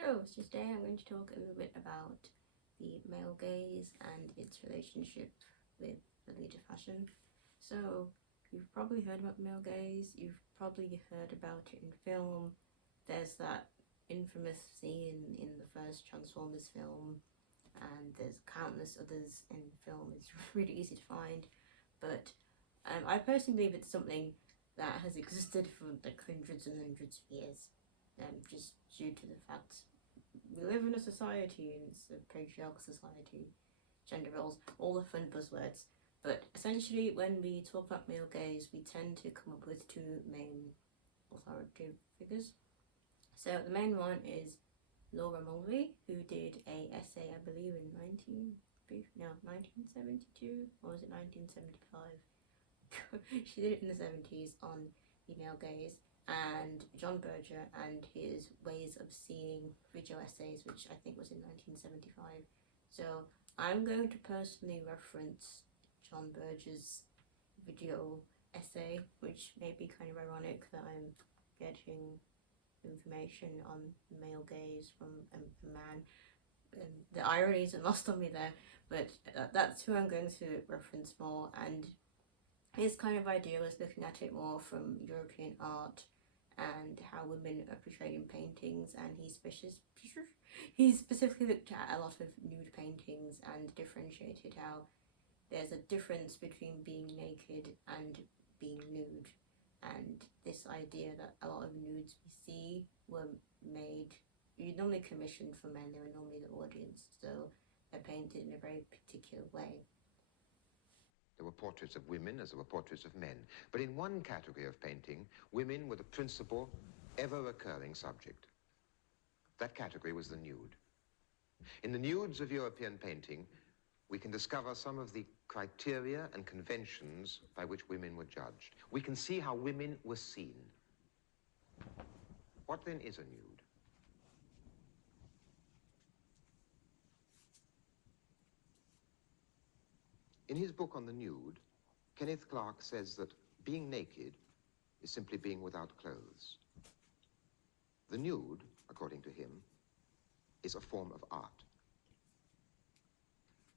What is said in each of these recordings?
Hello, so today I'm going to talk a little bit about the male gaze and its relationship with lolita fashion. So, you've probably heard about the male gaze, you've probably heard about it in film. There's that infamous scene in the first Transformers film, and there's countless others in film. It's really easy to find, but I personally believe it's something that has existed for like hundreds and hundreds of years, just due to the fact we live in a society, and it's a patriarchal society, gender roles, all the fun buzzwords. But essentially, when we talk about male gaze, we tend to come up with two main authoritative figures. So the main one is Mulvey, who did a essay, I believe, in 1972, or was it 1975? She did it in the 70s on the male gaze, and Berger and his ways of seeing video essays, which I think was in 1975. So I'm going to personally reference Berger's video essay, which may be kind of ironic that I'm getting information on male gaze from a man. The irony isn't lost on me there, but that's who I'm going to reference more. And his kind of idea was looking at it more from European art and how women are portrayed in paintings, and he specifically looked at a lot of nude paintings and differentiated how there's a difference between being naked and being nude, and this idea that a lot of nudes we see were made, normally commissioned for men, they were normally the audience, so they're painted in a very particular way. There were portraits of women as there were portraits of men. But in one category of painting, women were the principal, ever-recurring subject. That category was the nude. In the nudes of European painting, we can discover some of the criteria and conventions by which women were judged. We can see how women were seen. What then is a nude? In his book on the nude, Kenneth Clark says that being naked is simply being without clothes. The nude, according to him, is a form of art.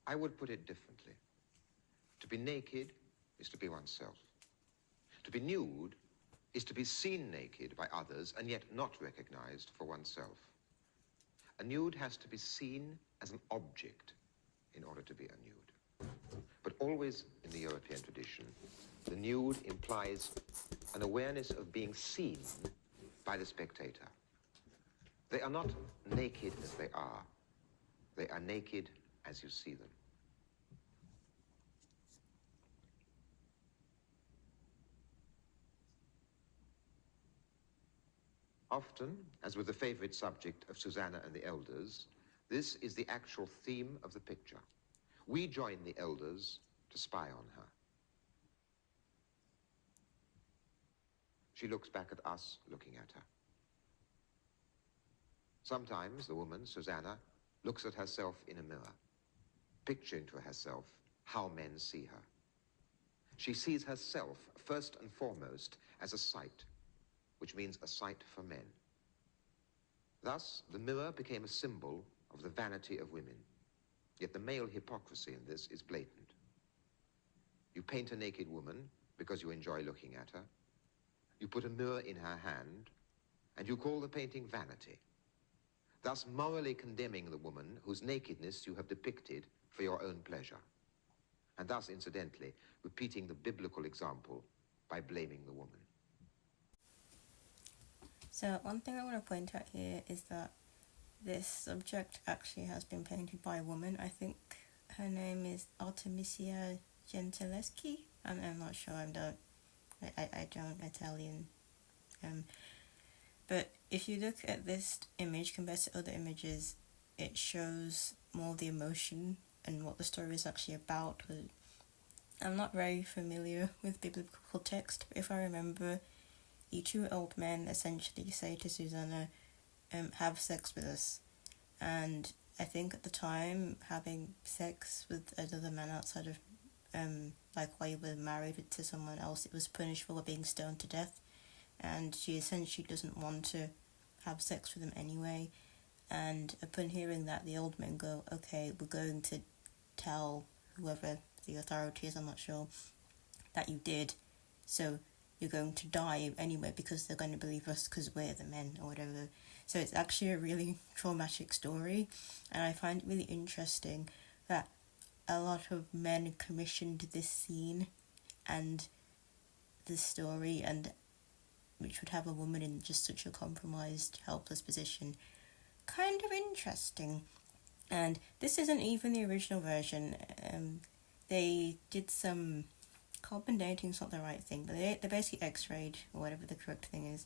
I would put it differently. To be naked is to be oneself. To be nude is to be seen naked by others and yet not recognized for oneself. A nude has to be seen as an object in order to be a nude. But always in the European tradition, the nude implies an awareness of being seen by the spectator. They are not naked as they are. They are naked as you see them. Often, as with the favorite subject of Susanna and the elders, this is the actual theme of the picture. We join the elders to spy on her. She looks back at us looking at her. Sometimes the woman, Susanna, looks at herself in a mirror, picturing to herself how men see her. She sees herself, first and foremost, as a sight, which means a sight for men. Thus, the mirror became a symbol of the vanity of women. Yet the male hypocrisy in this is blatant. You paint a naked woman because you enjoy looking at her. You put a mirror in her hand, and you call the painting vanity, thus morally condemning the woman whose nakedness you have depicted for your own pleasure, and thus, incidentally, repeating the biblical example by blaming the woman. So one thing I want to point out here is that this subject actually has been painted by a woman. I think her name is Artemisia Gentileschi. I'm not sure. I don't Italian. But if you look at this image compared to other images, it shows more the emotion and what the story is actually about. I'm not very familiar with biblical text, but if I remember, the two old men essentially say to Susanna, have sex with us. And I think at the time, having sex with another man outside of, like while you were married to someone else, it was punishable of being stoned to death. And she essentially doesn't want to have sex with him anyway. And upon hearing that, the old men go, okay, we're going to tell whoever the authority is, I'm not sure, that you did. So you're going to die anyway because they're going to believe us because we're the men or whatever. So it's actually a really traumatic story. And I find it really interesting that a lot of men commissioned this scene and this story, and which would have a woman in just such a compromised, helpless position. Kind of interesting. And this isn't even the original version. They did some carbon dating's not the right thing, but they basically x-rayed, or whatever the correct thing is,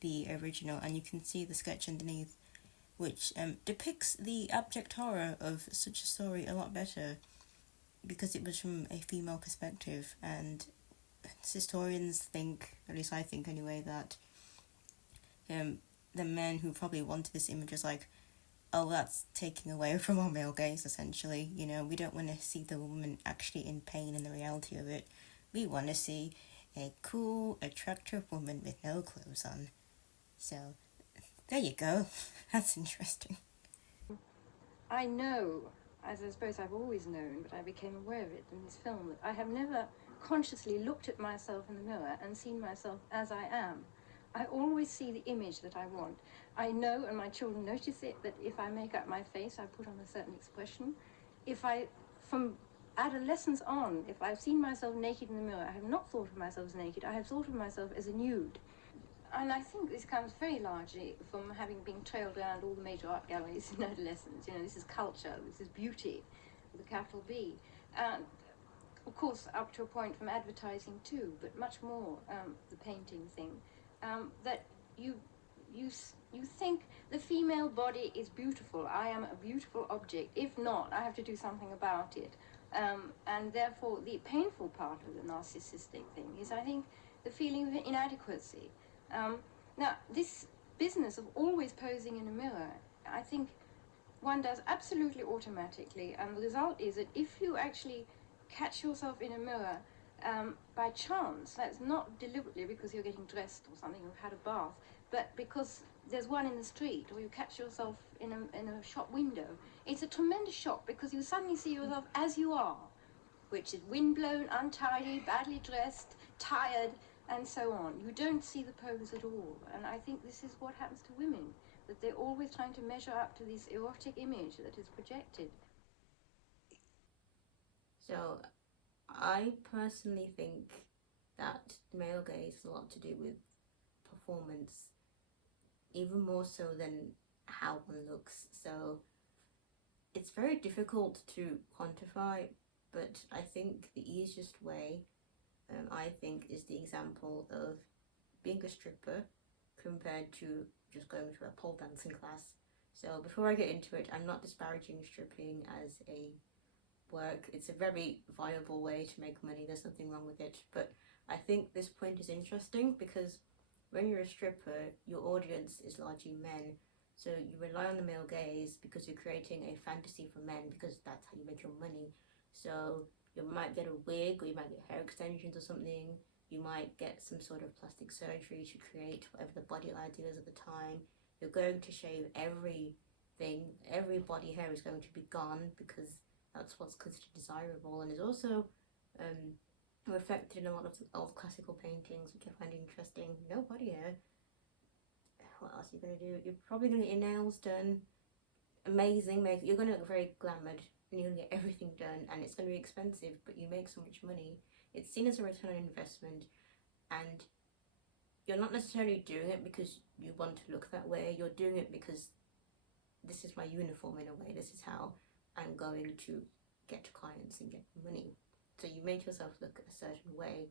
the original, and you can see the sketch underneath, which depicts the abject horror of such a story a lot better, because it was from a female perspective. And historians think, at least I think anyway, that the men who probably wanted this image was like, oh, that's taking away from our male gaze, essentially. You know, we don't want to see the woman actually in pain in the reality of it. We want to see a cool, attractive woman with no clothes on. So, there you go. That's interesting. I know, as I suppose I've always known, but I became aware of it in this film, that I have never consciously looked at myself in the mirror and seen myself as I am. I always see the image that I want. I know, and my children notice it, that if I make up my face, I put on a certain expression. If I, from adolescence on, if I've seen myself naked in the mirror, I have not thought of myself as naked, I have thought of myself as a nude. And I think this comes very largely from having been trailed around all the major art galleries in adolescence. You know, this is culture, this is beauty, with a capital B. And of course, up to a point from advertising too, but much more the painting thing. That you think the female body is beautiful. I am a beautiful object. If not, I have to do something about it. And therefore, the painful part of the narcissistic thing is, I think, the feeling of inadequacy. Now, this business of always posing in a mirror, I think one does absolutely automatically, and the result is that if you actually catch yourself in a mirror by chance, that's not deliberately because you're getting dressed or something, or had a bath, but because there's one in the street, or you catch yourself in a shop window, it's a tremendous shock because you suddenly see yourself as you are, which is windblown, untidy, badly dressed, tired, and so on. You don't see the pose at all. And I think this is what happens to women, that they're always trying to measure up to this erotic image that is projected. So I personally think that the male gaze has a lot to do with performance, even more so than how one looks. So it's very difficult to quantify, but I think the easiest way, I think, is the example of being a stripper compared to just going to a pole dancing class. So before I get into it, I'm not disparaging stripping as a work. It's a very viable way to make money. There's nothing wrong with it. But I think this point is interesting because when you're a stripper, your audience is largely men. So you rely on the male gaze because you're creating a fantasy for men, because that's how you make your money. So you might get a wig, or you might get hair extensions or something. You might get some sort of plastic surgery to create whatever the body ideal is at the time. You're going to shave everything. Every body hair is going to be gone because that's what's considered desirable, and is also reflected in a lot of old classical paintings, which I find interesting. No body hair. What else are you going to do? You're probably going to get your nails done. Amazing makeup. You're going to look very glamoured, and you're going to get everything done, and it's going to be expensive, but you make so much money. It's seen as a return on investment, and you're not necessarily doing it because you want to look that way. You're doing it because this is my uniform in a way. This is how I'm going to get clients and get money. So you make yourself look a certain way.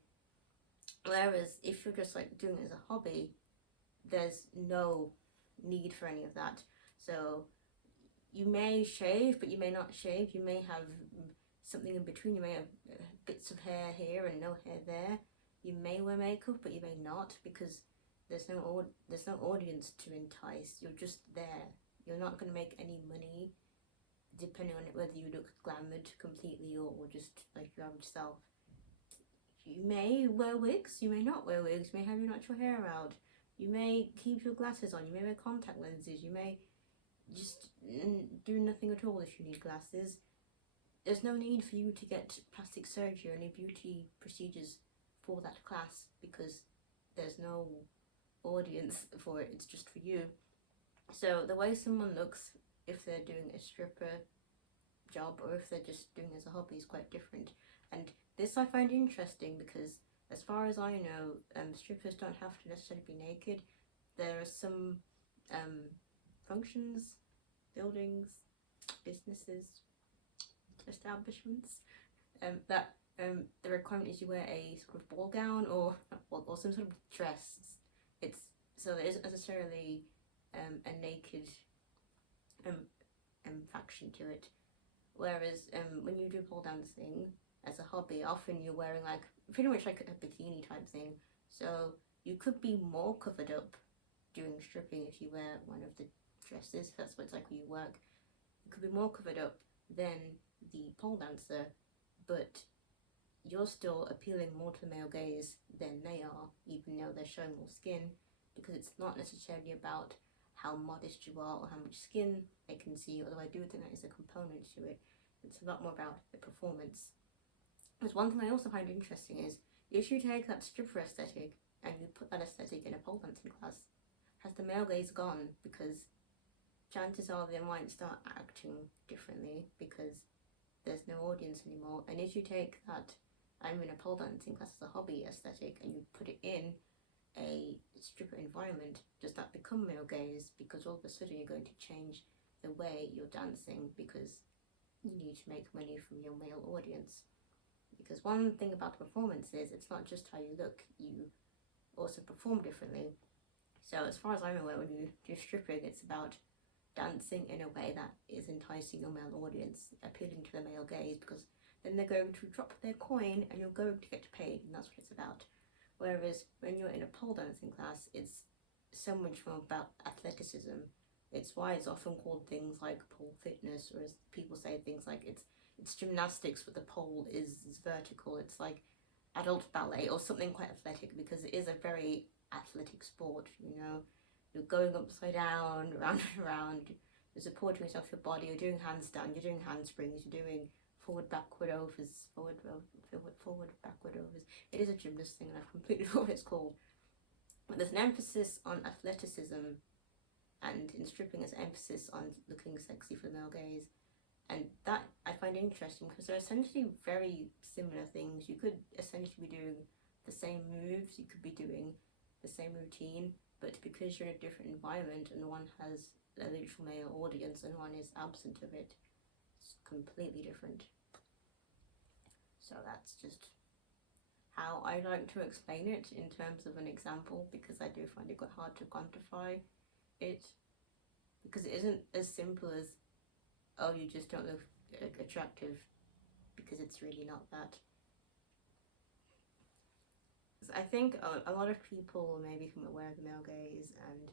Whereas if you're just like doing it as a hobby, there's no need for any of that. So you may shave, but you may not shave. You may have something in between. You may have bits of hair here and no hair there. You may wear makeup, but you may not, because there's no audience to entice. You're just there. You're not going to make any money, depending on whether you look glamoured completely or just like your average self. You may wear wigs, you may not wear wigs, you may have your natural hair out, you may keep your glasses on, you may wear contact lenses, you may just do nothing at all if you need glasses. There's no need for you to get plastic surgery or any beauty procedures for that class because there's no audience for it, it's just for you. So the way someone looks if they're doing a stripper job or if they're just doing it as a hobby is quite different. And this I find interesting because as far as I know, strippers don't have to necessarily be naked. There are some functions, buildings, businesses, establishments that the requirement is you wear a sort of ball gown or some sort of dress. It's so there isn't necessarily a naked faction to it. Whereas when you do pole dancing as a hobby, often you're wearing like pretty much like a bikini type thing. So you could be more covered up doing stripping if you wear one of the dresses. That's what it's like when you work. You could be more covered up than the pole dancer, but you're still appealing more to the male gaze than they are, even though they're showing more skin, because it's not necessarily about how modest you are or how much skin they can see, although I do think that is a component to it. It's a lot more about the performance. There's one thing I also find interesting is if you take that stripper aesthetic and you put that aesthetic in a pole dancing class, has the male gaze gone? Because chances are they might start acting differently because there's no audience anymore. And if you take that I'm in a pole dancing class as a hobby aesthetic and you put it in a stripper environment, does that become male gaze? Because all of a sudden you're going to change the way you're dancing because you need to make money from your male audience. Because one thing about the performance is it's not just how you look, you also perform differently. So as far as I'm aware, when you do stripping, it's about dancing in a way that is enticing your male audience, appealing to the male gaze, because then they're going to drop their coin and you're going to get paid, and that's what it's about. Whereas when you're in a pole dancing class, it's so much more about athleticism. It's why it's often called things like pole fitness, or as people say, things like it's gymnastics, but the pole is vertical. It's like adult ballet or something quite athletic, because it is a very athletic sport, you know. You're going upside down, round and around, you're supporting yourself, your body, you're doing handstand, you're doing handsprings, you're doing forward, backward overs. It is a gymnast thing and I've completely forgot what it's called. But there's an emphasis on athleticism, and in stripping there's an emphasis on looking sexy for the male gaze. And that I find interesting because they're essentially very similar things. You could essentially be doing the same moves, you could be doing the same routine, but because you're in a different environment and one has a literal male audience and one is absent of it, it's completely different. So that's just how I like to explain it in terms of an example, because I do find it quite hard to quantify it, because it isn't as simple as, oh, you just don't look attractive, because it's really not that. I think a lot of people may become aware of the male gaze and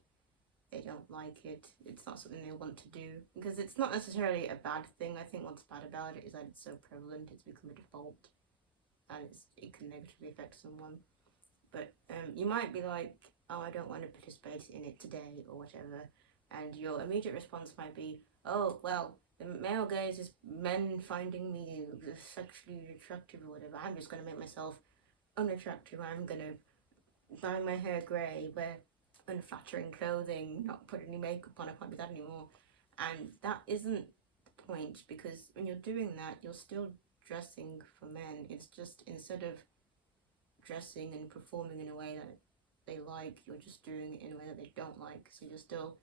they don't like it. It's not something they want to do, because it's not necessarily a bad thing. I think what's bad about it is that it's so prevalent, it's become a default, and it can negatively affect someone. But you might be like, oh, I don't want to participate in it today or whatever, and your immediate response might be, oh, well, the male gaze is men finding me sexually attractive or whatever. I'm just going to make myself unattractive. I'm going to dye my hair grey, wear unflattering clothing, not put any makeup on. I can't do that anymore. And that isn't the point, because when you're doing that, you're still dressing for men. It's just, instead of dressing and performing in a way that they like, you're just doing it in a way that they don't like. So you're still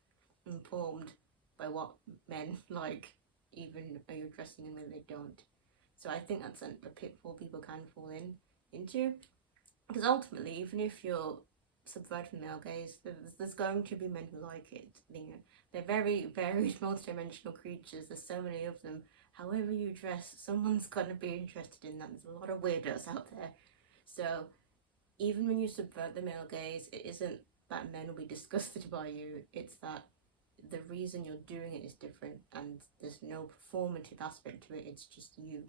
informed by what men like, even though you're dressing in a way they don't. So I think that's a pitfall people can fall into, because ultimately, even if you're subverting male gaze, there's going to be men who like it. You know, they're very varied, multi-dimensional creatures. There's so many of them. However you dress, someone's going to be interested in that. There's a lot of weirdos out there. So even when you subvert the male gaze, it isn't that men will be disgusted by you. It's that the reason you're doing it is different, and there's no performative aspect to it. It's just you.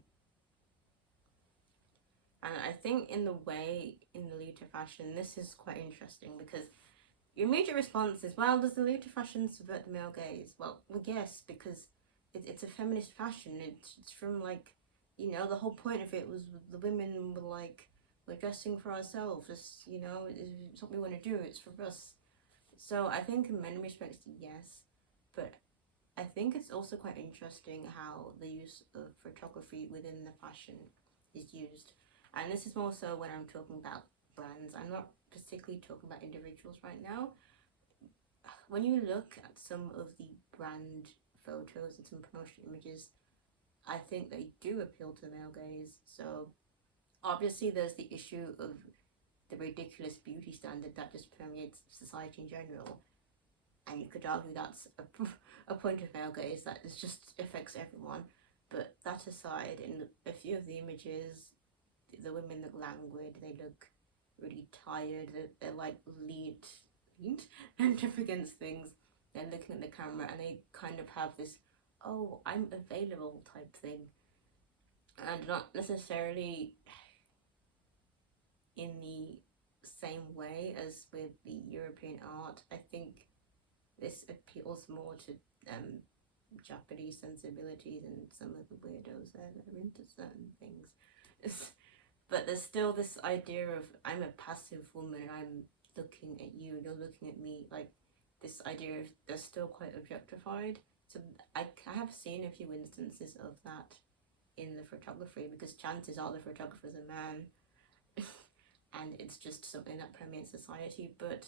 And I think in the Lolita fashion, this is quite interesting, because your immediate response is, well, does the lolita fashion subvert the male gaze? Well, yes, because it's a feminist fashion. It's from, like, you know, the whole point of it was the women were like, we're dressing for ourselves. It's, you know, it's what we want to do. It's for us. So I think in many respects, yes, but I think it's also quite interesting how the use of photography within the fashion is used. And this is more so when I'm talking about brands. I'm not particularly talking about individuals right now. When you look at some of the brand photos and some promotional images, I think they do appeal to the male gaze. So obviously there's the issue of the ridiculous beauty standard that just permeates society in general, and you could argue that's a point of male gaze that is just affects everyone. But that aside, in a few of the images, the women look languid, they look really tired, they're like leaned up against things, they're looking at the camera and they kind of have this, oh, I'm available type thing, and not necessarily in the same way as with the European art. I think this appeals more to Japanese sensibilities and some of the weirdos there that are into certain things. But there's still this idea of, I'm a passive woman and I'm looking at you and you're looking at me, like this idea of they're still quite objectified. So I have seen a few instances of that in the photography, because chances are the photographer's a man and it's just something that permeates society. But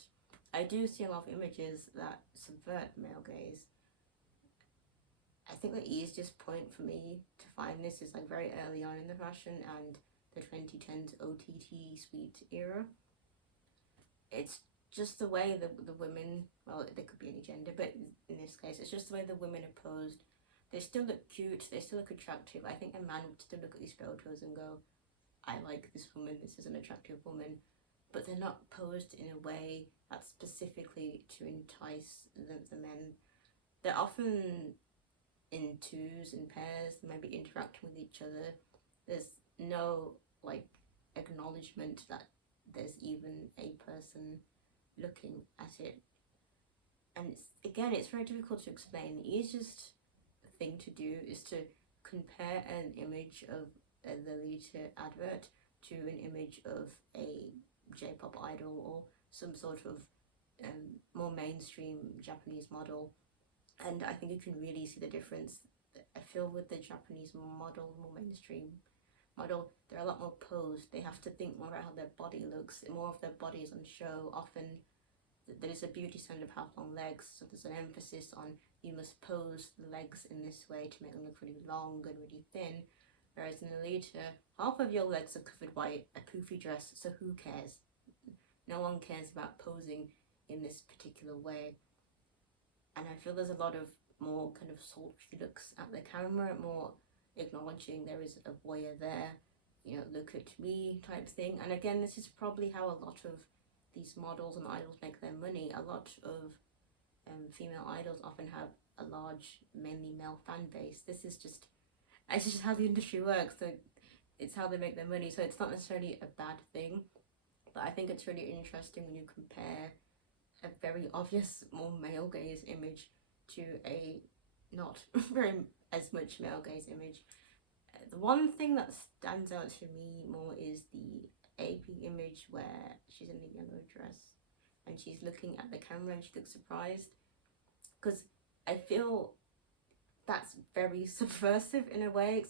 I do see a lot of images that subvert male gaze. I think the easiest point for me to find this is like very early on in the fashion and the 2010s OTT suite era. It's just the way the women, well, they could be any gender, but in this case, it's just the way the women are posed. They still look cute, they still look attractive. I think a man would still look at these photos and go, I like this woman, this is an attractive woman. But they're not posed in a way that's specifically to entice the men. They're often in twos and pairs, they might be interacting with each other. There's no like acknowledgement that there's even a person looking at it. And it's very difficult to explain. The easiest thing to do is to compare an image of a Lolita advert to an image of a J-pop idol or some sort of more mainstream Japanese model, and I think you can really see the difference. I feel with the Japanese model, more mainstream model, they're a lot more posed. They have to think more about how their body looks, more of their body is on show. Often there's a beauty standard of half long legs, so there's an emphasis on you must pose the legs in this way to make them look really long and really thin. Whereas in Lolita, half of your legs are covered by a poofy dress, so who cares? No one cares about posing in this particular way. And I feel there's a lot of more kind of sultry looks at the camera, more acknowledging there is a voyeur there, you know, look at me type thing. And again, this is probably how a lot of these models and idols make their money. A lot of female idols often have a large, mainly male fan base. It's just how the industry works. So it's how they make their money. So it's not necessarily a bad thing, but I think it's really interesting when you compare a very obvious, more male gaze image to a not very as much male gaze image. The one thing that stands out to me more is the AP image where she's in a yellow dress and she's looking at the camera and she looks surprised, because I feel that's very subversive in a way.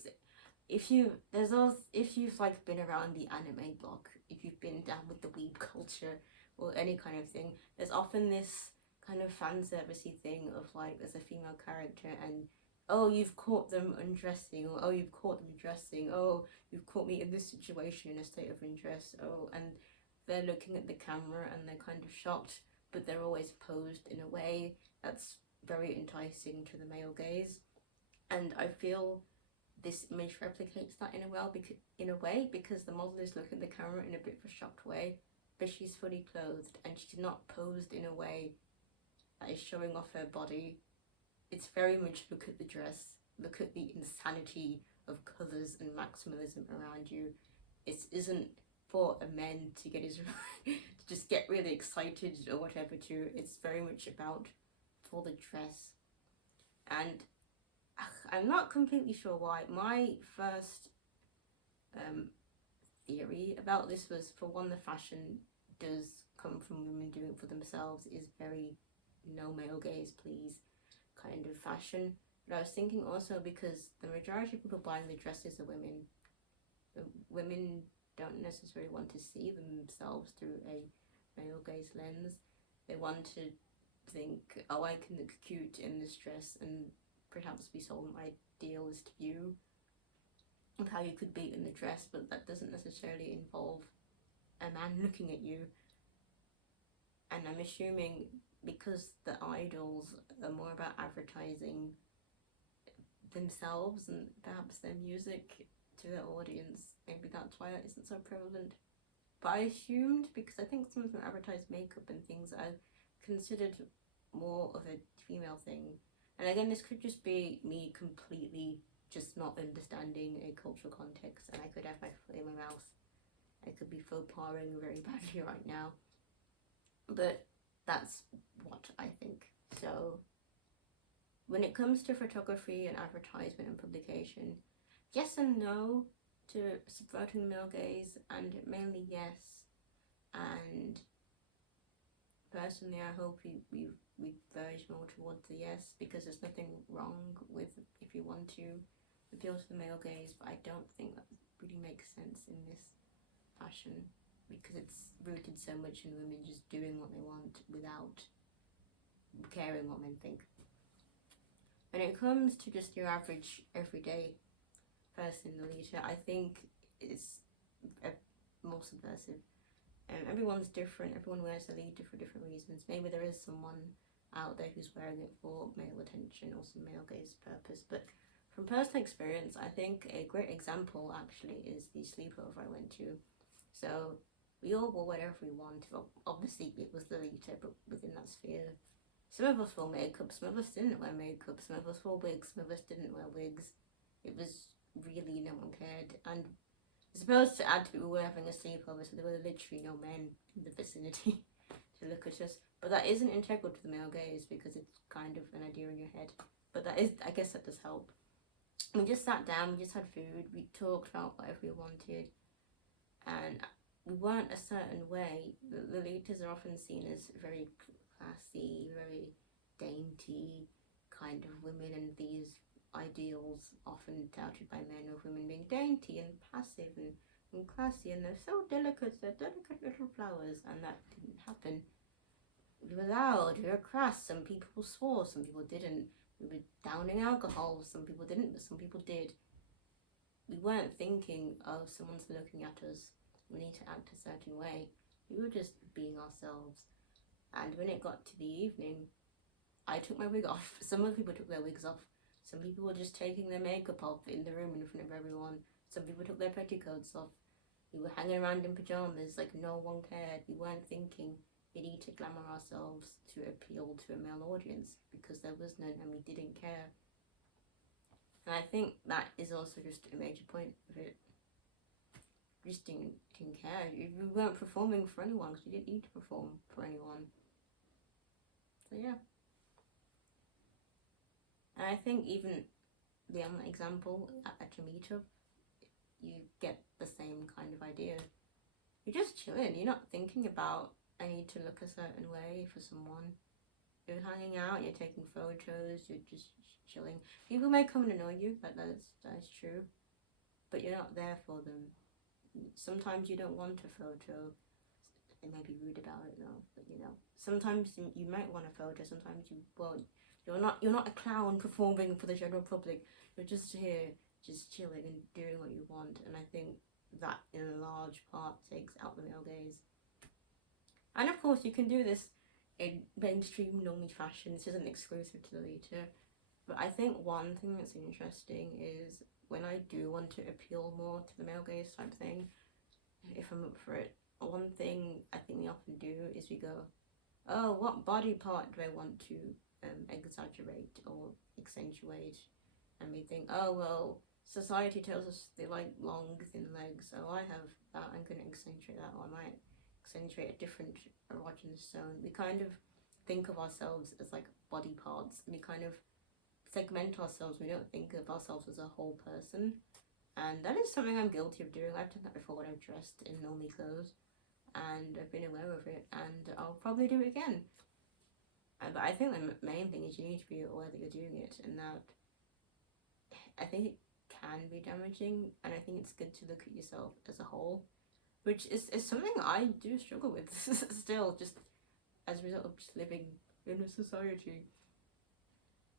If you've like been around the anime block, if you've been down with the weeb culture or any kind of thing, there's often this kind of fan servicey thing of like, there's a female character and, oh, you've caught them undressing, or oh, you've caught them dressing, oh, you've caught me in this situation in a state of undress, oh, and they're looking at the camera and they're kind of shocked, but they're always posed in a way that's very enticing to the male gaze. And I feel this image replicates that in a way because the model is looking at the camera in a bit of a shocked way, but she's fully clothed and she's not posed in a way that is showing off her body. It's very much look at the dress, look at the insanity of colours and maximalism around you. It isn't for a man to get his to just get really excited or whatever too. It's very much about for the dress. And I'm not completely sure why. My first theory about this was, for one, the fashion does come from women doing it for themselves, is very no male gaze please kind of fashion. But I was thinking also because the majority of people buying the dresses are women. The women don't necessarily want to see themselves through a male gaze lens. They want to think, oh, I can look cute in this dress, and perhaps be sold an idealist view of how you could be in the dress, but that doesn't necessarily involve a man looking at you. And I'm assuming because the idols are more about advertising themselves and perhaps their music to their audience, maybe that's why it isn't so prevalent. But I assumed, because I think some of them advertise makeup and things are considered more of a female thing. And again, this could just be me completely just not understanding a cultural context, and I could have my foot in my mouth. I could be faux pasing very badly right now. But that's what I think. So when it comes to photography and advertisement and publication, yes and no to subverting the male gaze, and mainly yes. And personally, I hope we verge more towards the yes, because there's nothing wrong with if you want to appeal to the male gaze, but I don't think that really makes sense in this fashion, because it's rooted so much in women just doing what they want without caring what men think. When it comes to just your average everyday person, Lolita, I think it's more subversive. Everyone's different, everyone wears Lolita for different reasons. Maybe there is someone out there who's wearing it for male attention or some male gaze purpose, but from personal experience, I think a great example actually is the sleepover I went to. So we all wore whatever we wanted. Well, obviously it was Lolita, but within that sphere. Some of us wore makeup, some of us didn't wear makeup, some of us wore wigs, some of us didn't wear wigs. It was really, no one cared. And I suppose to add to it, we were having a sleepover, so there were literally no men in the vicinity to look at us. But that isn't integral to the male gaze, because it's kind of an idea in your head. But that is, I guess that does help. We just sat down, we just had food, we talked about whatever we wanted, and we weren't a certain way. The Lolitas are often seen as very classy, very dainty kind of women, and these ideals often touted by men of women being dainty and passive and classy, and they're so delicate, they're delicate little flowers, and that didn't happen. We were loud, we were crass, some people swore, some people didn't. We were downing alcohol, some people didn't, but some people did. We weren't thinking, oh, someone's looking at us, we need to act a certain way. We were just being ourselves. And when it got to the evening, I took my wig off. Some other people took their wigs off. Some people were just taking their makeup off in the room in front of everyone. Some people took their petticoats off. We were hanging around in pajamas like no one cared. We weren't thinking we need to glamour ourselves to appeal to a male audience, because there was none and we didn't care. And I think that is also just a major point of it. We just didn't care. We weren't performing for anyone, because we didn't need to perform for anyone. So yeah. And I think even beyond that example, at your meetup, you get the same kind of idea. You're just chilling. You're not thinking about, I need to look a certain way for someone. You're hanging out, you're taking photos, you're just chilling. People may come and annoy you, that is true. But you're not there for them. Sometimes you don't want a photo. They may be rude about it though, but you know. Sometimes you might want a photo, sometimes you won't. You're not a clown performing for the general public. You're just here, just chilling and doing what you want. And I think that in a large part takes out the male gaze. And of course you can do this in mainstream normie fashion. This isn't exclusive to Lolita. But I think one thing that's interesting is when I do want to appeal more to the male gaze type thing, if I'm up for it, one thing I think we often do is we go, oh, what body part do I want to exaggerate or accentuate? And we think, oh, well, society tells us they like long, thin legs, so I have that. I'm going to accentuate that, or I might accentuate a different erogenous zone. We kind of think of ourselves as like body parts, and we kind of segment ourselves. We don't think of ourselves as a whole person, and that is something I'm guilty of doing. I've done that before when I've dressed in normie clothes, and I've been aware of it, and I'll probably do it again. But I think the main thing is you need to be aware that you're doing it, and that I think it can be damaging, and I think it's good to look at yourself as a whole, which is something I do struggle with still, just as a result of just living in a society.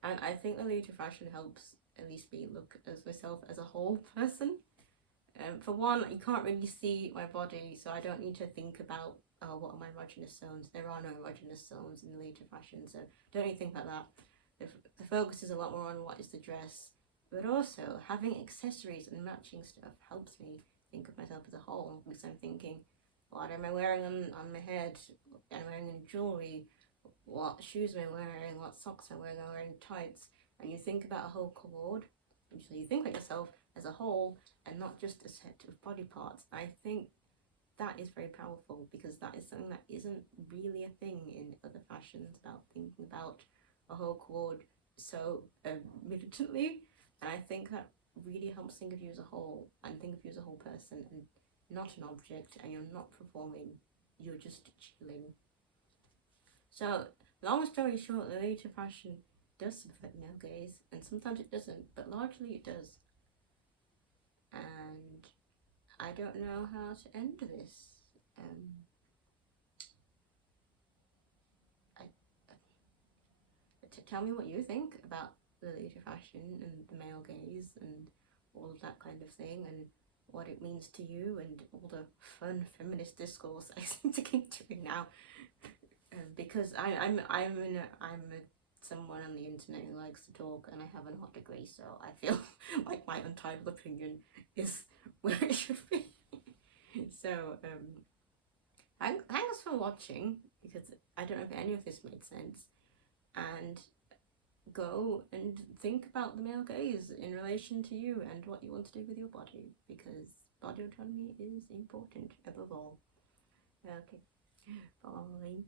And I think Lolita fashion helps at least me look as myself as a whole person. For one, you can't really see my body, so I don't need to think about, oh, what are my erogenous zones? There are no erogenous zones in Lolita fashion, so don't need to think about that. The focus is a lot more on what is the dress, but also having accessories and matching stuff helps me think of myself as a whole, because I'm thinking, what am I wearing on my head? Am I wearing any jewellery? What shoes am I wearing? What socks am I wearing? Am I wearing tights? And you think about a whole chord, and so you think about yourself as a whole and not just a set of body parts. I think that is very powerful, because that is something that isn't really a thing in other fashions, about thinking about a whole chord so militantly. And I think that really helps think of you as a whole, and think of you as a whole person, and not an object, and you're not performing, you're just chilling. So, long story short, Lolita fashion does subvert male gaze, and sometimes it doesn't, but largely it does. And I don't know how to end this. Tell me what you think about Lolita fashion and the male gaze and all of that kind of thing, and what it means to you, and all the fun feminist discourse I seem to keep doing now. Because I'm someone on the internet who likes to talk, and I have an art degree, so I feel like my untitled opinion is where it should be. So thanks for watching, because I don't know if any of this made sense, and go and think about the male gaze in relation to you and what you want to do with your body, because body autonomy is important above all. Okay, bye.